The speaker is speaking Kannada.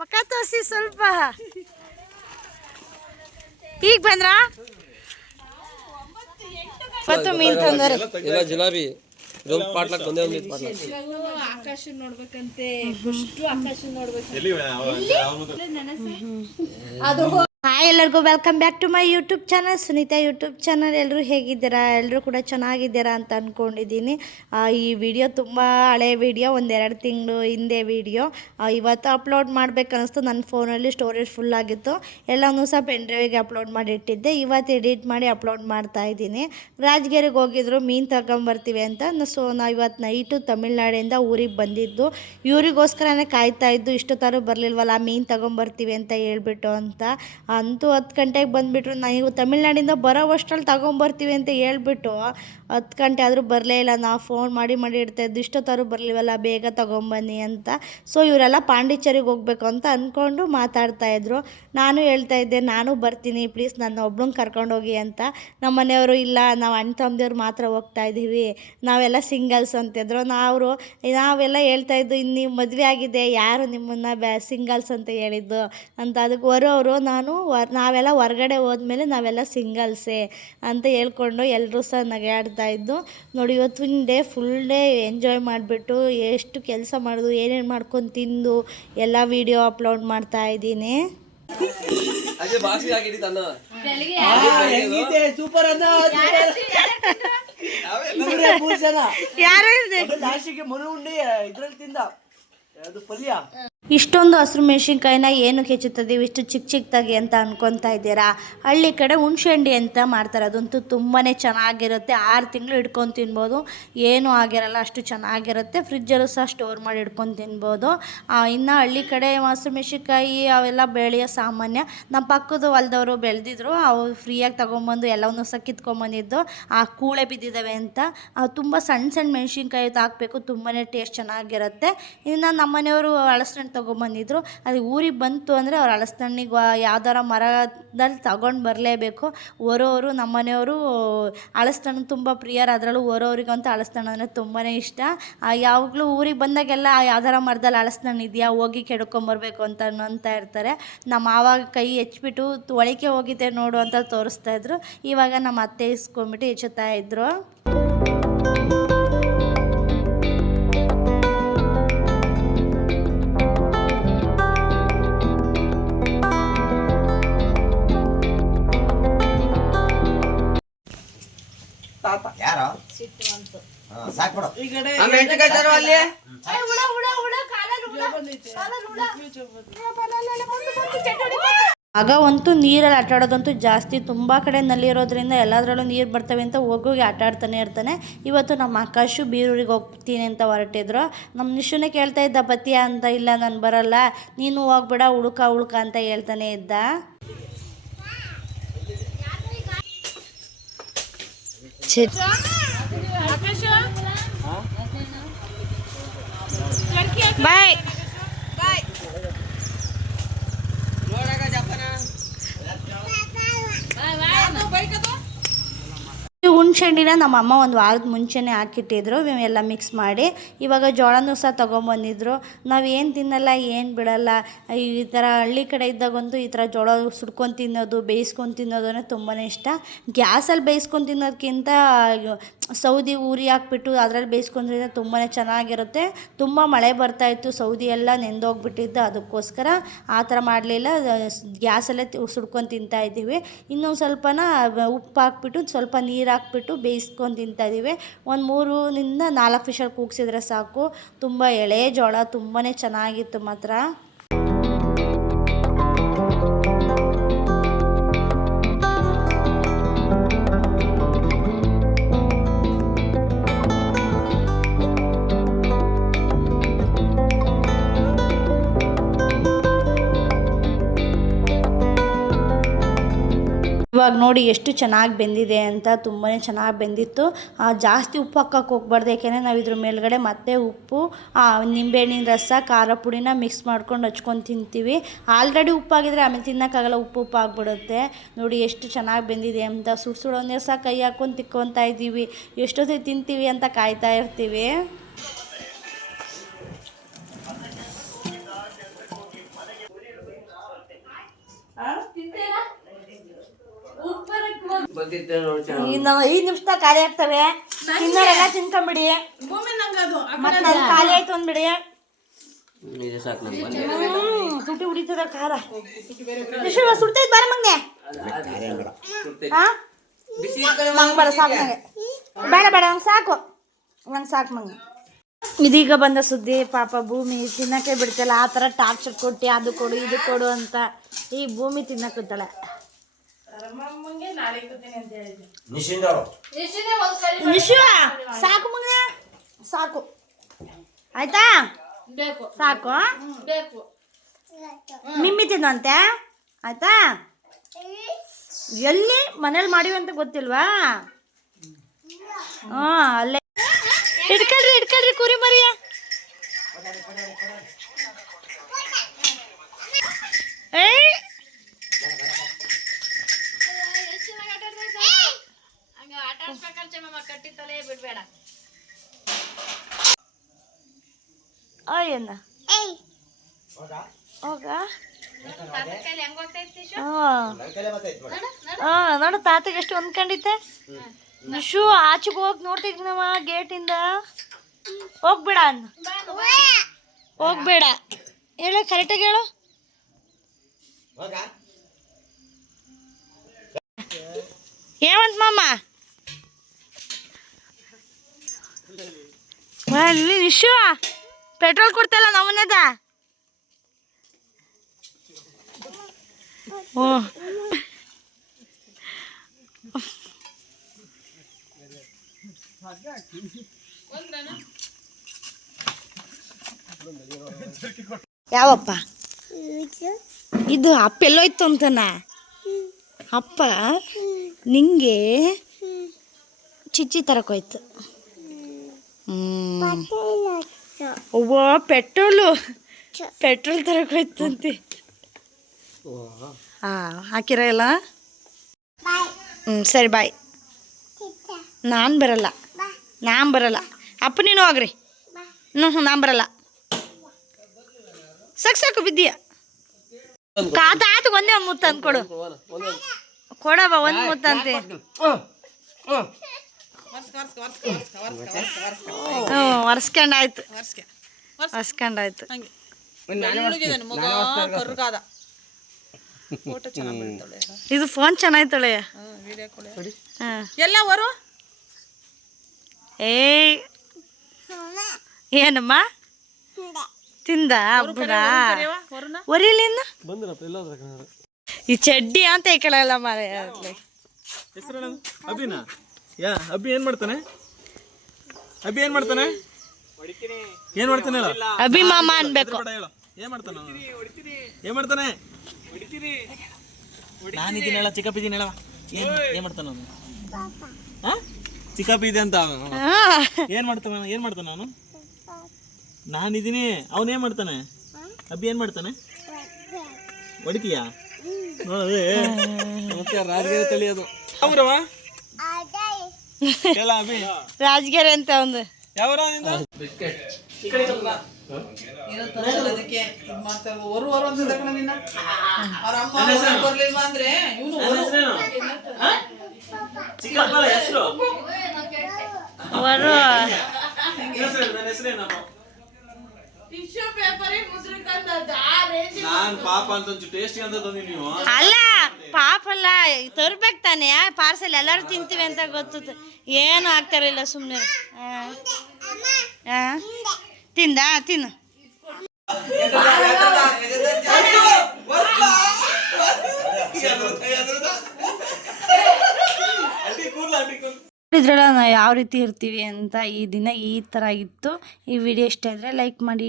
ಮಕ್ಕ ತೋರಿಸಿ ಸ್ವಲ್ಪ. ಈಗ ಬಂದ್ರ ಮತ್ತು ಮೀನ್ ತಂದರೆ ಜಿಲಾಬಿ ಆಕಾಶ ನೋಡ್ಬೇಕಂತೆ. ಆಕಾಶ ನೋಡ್ಬೇಕು. ಹಾಯ್ ಎಲ್ಲರಿಗೂ welcome back to my YouTube channel, Sunitha YouTube channel. ಎಲ್ಲರೂ ಹೇಗಿದ್ದೀರಾ? ಎಲ್ಲರೂ ಕೂಡ ಚೆನ್ನಾಗಿದ್ದೀರಾ ಅಂತ ಅಂದ್ಕೊಂಡಿದ್ದೀನಿ. ಈ ವಿಡಿಯೋ ತುಂಬ ಹಳೆ ವಿಡಿಯೋ, ಒಂದೆರಡು ತಿಂಗಳು ಹಿಂದೆ ವಿಡಿಯೋ. ಇವತ್ತು ಅಪ್ಲೋಡ್ ಮಾಡಬೇಕು ಅನ್ನಿಸ್ತು. ನನ್ನ ಫೋನಲ್ಲಿ ಸ್ಟೋರೇಜ್ ಫುಲ್ ಆಗಿತ್ತು, ಎಲ್ಲನೂ ಸಹ ಪೆನ್ ಡ್ರೈವಿಗೆ ಅಪ್ಲೋಡ್ ಮಾಡಿ ಇಟ್ಟಿದ್ದೆ. ಇವತ್ತು ಎಡಿಟ್ ಮಾಡಿ ಅಪ್ಲೋಡ್ ಮಾಡ್ತಾಯಿದ್ದೀನಿ. ರಾಜಗಿರಿಗೆ ಹೋಗಿದ್ರು ಮೀನು ತಗೊಂಬರ್ತೀವಿ ಅಂತ. ಸೊ ನಾವು ಇವತ್ತು ನೈಟು ತಮಿಳ್ನಾಡಿಂದ ಊರಿಗೆ ಬಂದಿದ್ದು. ಇವರಿಗೋಸ್ಕರನೇ ಕಾಯ್ತಾಯಿದ್ದು, ಇಷ್ಟು ಥರ ಬರಲಿಲ್ವಲ್ಲ ಮೀನು ತಗೊಂಬರ್ತೀವಿ ಅಂತ ಹೇಳ್ಬಿಟ್ಟು ಅಂತ. ಅಂತೂ 10 ಗಂಟೆಗೆ ಬಂದುಬಿಟ್ರು. ನೀವು ತಮಿಳ್ನಾಡಿಂದ ಬರೋವಷ್ಟರಲ್ಲಿ ತಗೊಂಬರ್ತೀವಿ ಅಂತ ಹೇಳ್ಬಿಟ್ಟು 10 ಗಂಟೆ ಆದರೂ ಬರಲೇ ಇಲ್ಲ. ನಾವು ಫೋನ್ ಮಾಡಿ ಇಡ್ತಾಯಿದ್ದು, ಇಷ್ಟೊತ್ತಾರು ಬರಲಿವಲ್ಲ, ಬೇಗ ತೊಗೊಂಬನ್ನಿ ಅಂತ. ಸೊ ಇವರೆಲ್ಲ ಪಾಂಡಿಚೇರಿಗೆ ಹೋಗ್ಬೇಕು ಅಂತ ಅಂದ್ಕೊಂಡು ಮಾತಾಡ್ತಾಯಿದ್ರು. ನಾನು ಹೇಳ್ತಾಯಿದ್ದೆ, ನಾನು ಬರ್ತೀನಿ, ಪ್ಲೀಸ್ ನನ್ನ ಒಬ್ಳನ್ನ ಕರ್ಕೊಂಡೋಗಿ ಅಂತ. ನಮ್ಮ ಮನೆಯವರು ಇಲ್ಲ, ನಾವು ಅಣ್ಣ ತಮ್ಮದೇವ್ರು ಮಾತ್ರ ಹೋಗ್ತಾಯಿದ್ದೀವಿ, ನಾವೆಲ್ಲ ಸಿಂಗಲ್ಸ್ ಅಂತಿದ್ರು. ನಾವೆಲ್ಲ ಹೇಳ್ತಾಯಿದ್ದು, ಇನ್ನು ನೀವು ಮದುವೆ ಆಗಿದೆ, ಯಾರು ನಿಮ್ಮನ್ನು ಸಿಂಗಲ್ಸ್ ಅಂತ ಹೇಳಿದ್ದು ಅಂತ. ಅದಕ್ಕೆ ಬರೋವರು ನಾವೆಲ್ಲ ಹೊರಗಡೆ ಹೋದ್ಮೇಲೆ ನಾವೆಲ್ಲ ಸಿಂಗಲ್ಸೇ ಅಂತ ಹೇಳ್ಕೊಂಡು ಎಲ್ಲರೂ ಸಹ ನಗಾಡ್ತಾಯಿದ್ದು. ನೋಡಿ ಇವತ್ತು ಫುಲ್ ಡೇ ಎಂಜಾಯ್ ಮಾಡಿಬಿಟ್ಟು ಎಷ್ಟು ಕೆಲಸ ಮಾಡೋದು, ಏನೇನು ಮಾಡ್ಕೊಂಡು ತಿಂದು ಎಲ್ಲ ವಿಡಿಯೋ ಅಪ್ಲೋಡ್ ಮಾಡ್ತಾಯಿದ್ದೀನಿ. ಇಷ್ಟೊಂದು ಹಸಿರು ಮೆಣಸಿನ್ಕಾಯಿನ ಏನಕ್ಕೆ ಹೆಚ್ಚುತ್ತದೆ ಇಷ್ಟು ಚಿಕ್ಕ ಚಿಕ್ಕದಾಗಿ ಅಂತ ಅನ್ಕೊತಾ ಇದ್ದೀರಾ? ಹಳ್ಳಿ ಕಡೆ ಹುಣ್ಸೆಹಣ್ಣಿ ಅಂತ ಮಾಡ್ತಾರೆ, ಅದಂತೂ ತುಂಬಾ ಚೆನ್ನಾಗಿರುತ್ತೆ. 6 ತಿಂಗಳು ಇಟ್ಕೊಂಡು ತಿನ್ಬೋದು, ಏನೂ ಆಗಿರಲ್ಲ, ಅಷ್ಟು ಚೆನ್ನಾಗಿರುತ್ತೆ. ಫ್ರಿಜ್ಜಲ್ಲೂ ಸಹ ಸ್ಟೋರ್ ಮಾಡಿ ಇಟ್ಕೊಂಡು ತಿನ್ಬೋದು. ಇನ್ನು ಹಳ್ಳಿ ಕಡೆ ಹಸಿರು ಮೆಣಸಿನ್ಕಾಯಿ ಅವೆಲ್ಲ ಬೆಳೆಯೋ ಸಾಮಾನ್ಯ. ನಮ್ಮ ಪಕ್ಕದ ಹೊಲದವರು ಬೆಳೆದಿದ್ರು, ಅವ್ರು ಫ್ರೀಯಾಗಿ ತೊಗೊಂಬಂದು ಎಲ್ಲವನ್ನೂ ಸಹ ಕಿತ್ಕೊಂಬಂದಿದ್ದು. ಆ ಕೂಳೆ ಬಿದ್ದಿದ್ದಾವೆ ಅಂತ ತುಂಬ ಸಣ್ಣ ಸಣ್ಣ ಮೆಣಸಿನ್ಕಾಯಿ ಹಾಕಬೇಕು, ತುಂಬಾ ಟೇಸ್ಟ್ ಚೆನ್ನಾಗಿರುತ್ತೆ. ಇನ್ನು ನಮ್ಮ ಮನೆಯವರು ಹಲಸಿನಣ್ಣು ತೊಗೊಂಬಂದಿದ್ರು. ಅದು ಊರಿಗೆ ಬಂತು ಅಂದರೆ ಅವ್ರು ಹಲಸಿನಣ್ಣಿಗೆ ಯಾವ್ದಾರ ಮರದಲ್ಲಿ ತಗೊಂಡು ಬರಲೇಬೇಕು. ಹೊರೋರು ನಮ್ಮ ಮನೆಯವರು ಹಲಸಿನಣ್ಣು ತುಂಬ ಪ್ರಿಯರು, ಅದರಲ್ಲೂ ಹೊರೋರಿಗಂತೂ ಹಲಸಿನಣ್ಣು ಅಂದರೆ ತುಂಬಾ ಇಷ್ಟ. ಯಾವಾಗಲೂ ಊರಿಗೆ ಬಂದಾಗೆಲ್ಲ ಯಾವ್ದಾರ ಮರದಲ್ಲಿ ಹಲಸಿನಣ್ಣು ಇದೆಯಾ, ಹೋಗಿ ಕೆಡ್ಕೊಂಬರ್ಬೇಕು ಅಂತ ಇರ್ತಾರೆ. ನಮ್ಮ ಆವಾಗ ಕೈ ಹೆಚ್ಚಿಬಿಟ್ಟು ಒಳಕ್ಕೆ ಹೋಗಿದೆ ನೋಡು ಅಂತ ತೋರಿಸ್ತಾಯಿದ್ರು. ಇವಾಗ ನಮ್ಮ ಅತ್ತೆ ಇಸ್ಕೊಂಡ್ಬಿಟ್ಟು ಹೆಚ್ಚುತ್ತಾ ಇದ್ರು. ಯಾರೋ ಆಗ ಅಂತೂ ನೀರಲ್ಲಿ ಆಟಾಡೋದಂತೂ ಜಾಸ್ತಿ. ತುಂಬ ಕಡೆ ನಲ್ಲಿ ಇರೋದ್ರಿಂದ ಎಲ್ಲದರಲ್ಲೂ ನೀರು ಬರ್ತವೆ ಅಂತ ಹೋಗಿ ಆಟಾಡ್ತಾನೆ ಇರ್ತಾನೆ. ಇವತ್ತು ನಮ್ಮ ಆಕಾಶು ಬೀರೂರಿಗೆ ಹೋಗ್ತೀನಿ ಅಂತ ಹೊರಟಿದ್ರು. ನಮ್ಮ ನಿಶುನೇ ಕೇಳ್ತಾ ಇದ್ದ, ಬತ್ತೀಯಾ ಅಂತ. ಇಲ್ಲ ನಾನು ಬರಲ್ಲ, ನೀನು ಹೋಗ್ಬೇಡ, ಉಳ್ಕ ಅಂತ ಹೇಳ್ತಾನೆ ಇದ್ದ. ಬಾಯ್ ಹುಣ್ಸೆಹಣ್ಣಿನ ನಮ್ಮ ಅಮ್ಮ ಒಂದು ವಾರದ ಮುಂಚೆನೇ ಹಾಕಿಟ್ಟಿದ್ರು, ಎಲ್ಲ ಮಿಕ್ಸ್ ಮಾಡಿ. ಇವಾಗ ಜೋಳನೂ ಸಹ ತೊಗೊಂಬಂದಿದ್ರು. ನಾವು ಏನು ತಿನ್ನಲ್ಲ, ಏನು ಬಿಡಲ್ಲ. ಈ ಥರ ಹಳ್ಳಿ ಕಡೆ ಇದ್ದಾಗಂತೂ ಈ ಥರ ಜೋಳ ಸುಡ್ಕೊಂಡು ತಿನ್ನೋದು, ಬೇಯಿಸ್ಕೊಂಡು ತಿನ್ನೋದು ಅಂದರೆ ತುಂಬಾ ಇಷ್ಟ. ಗ್ಯಾಸಲ್ಲಿ ಬೇಯಿಸ್ಕೊಂಡು ತಿನ್ನೋದಕ್ಕಿಂತ ಸೌದೆ ಉರಿ ಹಾಕ್ಬಿಟ್ಟು ಅದರಲ್ಲಿ ಬೇಯಿಸ್ಕೊಂಡ್ರೆ ತುಂಬಾ ಚೆನ್ನಾಗಿರುತ್ತೆ. ತುಂಬ ಮಳೆ ಬರ್ತಾಯಿತ್ತು, ಸೌದೆ ಎಲ್ಲ ನೆಂದೋಗ್ಬಿಟ್ಟಿದ್ದು, ಅದಕ್ಕೋಸ್ಕರ ಆ ಥರ ಮಾಡಲಿಲ್ಲ. ಗ್ಯಾಸಲ್ಲೇ ಸುಡ್ಕೊಂಡು ತಿಂತಾಯಿದ್ದೀವಿ. ಇನ್ನೊಂದು ಸ್ವಲ್ಪನ ಉಪ್ಪು ಹಾಕ್ಬಿಟ್ಟು ಸ್ವಲ್ಪ ನೀರು ಹಾಕ್ಬಿಟ್ಟು ಬೇಯಿಸ್ಕೊಂಡು ತಿಂತಾಯಿದ್ದೀವಿ. ಒಂದು 3 ರಿಂದ 4 ವಿಷಲ್ ಕೂಗಿಸಿದ್ರೆ ಸಾಕು. ತುಂಬ ಎಳೆ ಜೋಳ, ತುಂಬಾ ಚೆನ್ನಾಗಿತ್ತು ಮಾತ್ರ. ಇವಾಗ ನೋಡಿ ಎಷ್ಟು ಚೆನ್ನಾಗಿ ಬೆಂದಿದೆ ಅಂತ. ತುಂಬಾ ಚೆನ್ನಾಗಿ ಬೆಂದಿತ್ತು. ಜಾಸ್ತಿ ಉಪ್ಪು ಹಾಕೋಕ್ಕೆ ಹೋಗ್ಬಾರ್ದು, ಯಾಕೆಂದರೆ ನಾವು ಇದ್ರ ಮೇಲ್ಗಡೆ ಮತ್ತೆ ಉಪ್ಪು, ನಿಂಬೆಹಣ್ಣಿನ ರಸ, ಖಾರ ಪುಡಿನ ಮಿಕ್ಸ್ ಮಾಡ್ಕೊಂಡು ಹಚ್ಕೊಂಡು ತಿಂತೀವಿ. ಆಲ್ರೆಡಿ ಉಪ್ಪಾಗಿದ್ರೆ ಆಮೇಲೆ ತಿನ್ನೋಕ್ಕಾಗಲ್ಲ, ಉಪ್ಪು ಆಗಿಬಿಡುತ್ತೆ. ನೋಡಿ ಎಷ್ಟು ಚೆನ್ನಾಗಿ ಬೆಂದಿದೆ ಅಂತ. ಸುಡೋನೇ ಸಹ ಕೈ ಹಾಕ್ಕೊಂಡು ತಿಕ್ಕೊತಾ ಇದ್ದೀವಿ. ಎಷ್ಟೊತ್ತಿಗೆ ತಿಂತೀವಿ ಅಂತ ಕಾಯ್ತಾ ಇರ್ತೀವಿ. ಇನ್ನು 5 ನಿಮಿಷದಾಗ ಖಾಲಿ ಆಗ್ತವೆ. ತಿನ್ನೋರೆಲ್ಲ ತಿನ್ಕೊಂಬಿಡಿ. ಮತ್ತೆ ಅದು ಖಾಲಿ ಆಯ್ತು ಅಂದ್ಬಿಡಿ. ತುಟಿ ಉಡಿತದ ಖಾರ. ಸುಡ್ತೈತೆ ಬಾರ ಮಗ್ನೆ. ಬೇಡ ಸಾಕು ನನಗೆ. ಬೇಡ ನಂಗೆ ಸಾಕು. ನಂಗೆ ಸಾಕು ಮಗ್ನೆ. ಇದೀಗ ಬಂದ ಸುದ್ದಿ. ಪಾಪ ಭೂಮಿ ತಿನ್ನಕ್ಕೆ ಬಿಡ್ತಿಲ್ಲ. ಆ ಥರ ಟಾರ್ಚರ್ ಕೊಟ್ಟು ಅದು ಕೊಡು ಇದು ಕೊಡು ಅಂತ ಈ ಭೂಮಿ ತಿನ್ನಕತ್ತಾಳೆ. ಸಾಕು ಮಗನ ಸಾಕು ಆಯ್ತಾ? ಸಾಕು ಮಿಮ್ಮಿ ತಿನ್ನಂತೆ ಆಯ್ತಾ? ಎಲ್ಲಿ ಮನೇಲಿ ಮಾಡಿವಿ ಅಂತ ಗೊತ್ತಿಲ್ವಾ? ಅಲ್ಲೇ ಇಟ್ಕೊಳ್ರಿ ಕುರಿ ಮರಿಯ. ಅಯ್ಯನ್ನ ಹೋಗ ನೋಡು ತಾತಗೆ ಎಷ್ಟು ಹೊಂದ್ಕೊಂಡಿತ್ತೆ. ನಿಶು ಆಚೆಗೆ ಹೋಗಿ ನೋಡ್ತಿದ್ನವ ಗೇಟಿಂದ. ಹೋಗ್ಬೇಡ ಹೋಗ್ಬೇಡ ಹೇಳು ಕರೆಕ್ಟಾಗಿ ಹೇಳು. ಏವಂತ ಮಾಮ ಅಲ್ಲಿ ನಿಶು ಪೆಟ್ರೋಲ್ ಕೊಡ್ತಲ್ಲ ನಮ್ಮನೆದ. ಓ ಯಾವಪ್ಪ ಇದು ಅಪ್ಪ ಎಲ್ಲೋಯ್ತು ಅಂತನ? ಅಪ್ಪ ನಿಂಗೆ ಚಿಚ್ಚಿ ತರಕೋಯ್ತು. ಅವ್ವ ಪೆಟ್ರೋಲ್ ತರಕೋಯ್ತಂತೆ. ಹಾಕಿರ ಎಲ್ಲ ಸರಿ ಬಾಯ್. ನಾನು ಬರಲ್ಲ ಅಪ್ಪ ನೀನು ಹೋಗ್ರಿ. ನಾನು ಬರಲ್ಲ. ಸಾಕು ಬಿದ್ದೀಯ. ತಾತ ಒಂದೇ ಒಂದು ಮುತ್ತ ಅಂದ್ಕೊಡು. ಕೊಡವ ಒಂದು ಮುತ್ತ ಅಂತೆ. ಒರ್ಸ್ಕೊಂಡಾಯ್ತು. ಇದು ಫೋನ್ ಚೆನ್ನಾಯ್ತಳೆ. ಏಯ್ ಏನಮ್ಮ ತಿಂದ ಹಬ್ಬದ ಒರಿಲಿಂದ ಈ ಚಡ್ಡಿ ಅಂತ ಇಕ್ಕಳಲ್ಲ ಮಾರ. ಅಬ್ಬಿ ಏನ್ ಮಾಡ್ತಾನೆ? ಅಭಿ ಮಾಮ ಅನ್ಬೇಕು. ಏನ್ ಮಾಡ್ತಾನೆ? ನಾನಿದ್ದೀನಿ ಹೇಳ, ಚಿಕ್ಕಪ್ಪಿದ್ದೀನಿ ಹೇಳವ. ಏನ್ ಮಾಡ್ತಾನ ಅವನು? ಚಿಕ್ಕಪ್ಪ ಇದೆ ಅಂತ. ಏನ್ ಮಾಡ್ತಾನ ಅವನು? ನಾನಿದ್ದೀನಿ. ಅವನು ಏನ್ ಮಾಡ್ತಾನೆ? ಅಬ್ಬಿ ಏನ್ ಮಾಡ್ತಾನೆ? ಹೊಡಿತೀಯಾ? ಮತ್ತೆ ರಾಜಗಿರಿ ತಿಳಿಯೋದು ಅವ್ರವ ರಾಜಗಿರಿ ಅಂತ ಒಂದು ಯಾವ ಅಲ್ಲ ಪಾಪ ಅಲ್ಲ ತರ್ಬೇಕು ತಾನೆ. ಪಾರ್ಸಲ್ ಎಲ್ಲರೂ ತಿಂತೀವಿ ಅಂತ ಗೊತ್ತು. ಏನು ಆಗ್ತಾರಿಲ್ಲ ಸುಮ್ಮನೆ. ತಿನ್ನು ಇದ್ರಲ್ಲ ನಾವು ಯಾವ ರೀತಿ ಇರ್ತೀವಿ ಅಂತ ಈ ದಿನ ಈ ಥರ ಇತ್ತು. ಈ ವಿಡಿಯೋ ಇಷ್ಟ ಆದರೆ ಲೈಕ್ ಮಾಡಿ.